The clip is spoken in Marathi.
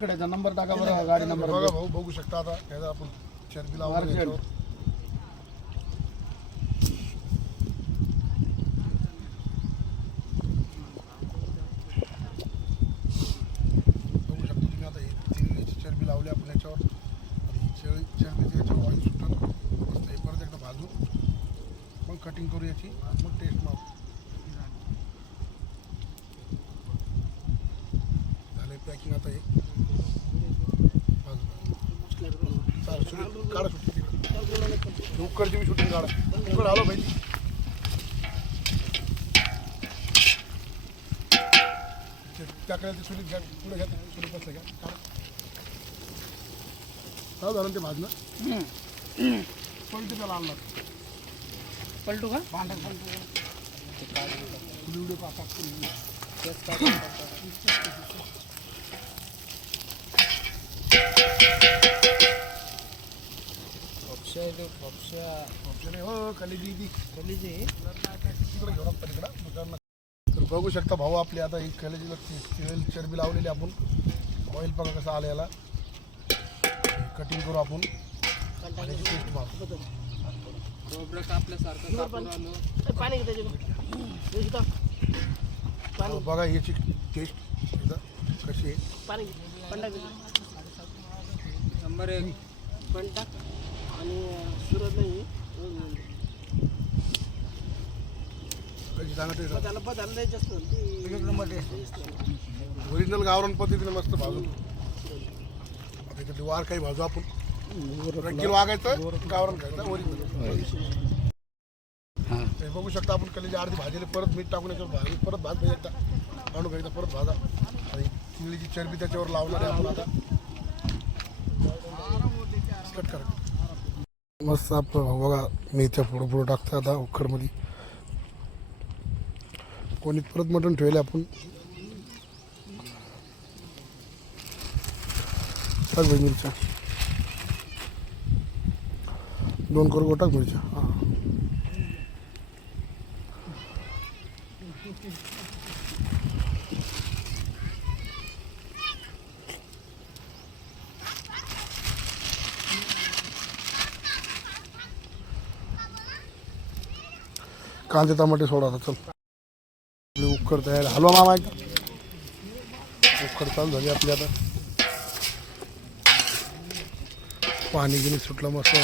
इकडेचा नंबर टाका बरं, गाडी नंबर बघा भाऊ, बघू शकता आता याचा आपण चरबी लावून याच्यावर. बघू शकता तुम्ही आता ही चरबी लावली आपण याच्यावर. चरबीचं याच्यावर ऑइल सुटून मस्त हे परत एकदा भाजून मग कटिंग करू याची, मग टेस्ट मारू. झाले पॅकिंग. आता हे काढा शूटिंग तिकडे, उकडची मी शूटिंग काढा. उकड आलो पाहिजे. त्याकडे ते सुलीत घ्या, पुढे घ्या, सुलीत बसलं घ्या, काढा. झालं ते भाजणं. पलटी त्याला आणला पलटू का भांडा पलटू व्हिडिओ पाहता. तर बघू शकता भाऊ आपली आता ही कलेजीला चरबी लावलेली आपण. ऑइल बघा कसं आलं याला. कटिंग करू आपण आणि टेस्ट मारू. बघा याची टेस्ट कशी आहे. नंबर 1 पण टाक आणि सुरत नाही कशी सांगत आहे त्याला बदल द्यायचं असतं. ओरिजिनल गावरान पद्धतीने मस्त भाजून त्याच्यातली वार काही भाजू आपण. रंगील वागायचं, गावरान खायचं ओरिजिनल. ते बघू शकता आपण कलेजी अर्धी भाजीले परत मीठ टाकून याच्यावर भाजी परत भात पाहिजे एकदा आणून एकदा परत भाजा. आणि किंगलीची चरबी त्याच्यावर लावणार आहे आपण. आता कट करा मस्त आपण बघा. मेथ्या पुढं पुढं टाकतं आता उकडमध्ये. कोणी परत मटण ठेवले आपण. टाक भाई मिरच्या, 2 करू टाक मिरच्या. हां कांदे टमाटे सोडा आता. चल उकड तयार. हलवा मामा एकदा. उकड चालू झाली आपली आता. पाणी गिनी सुटलं मस्त.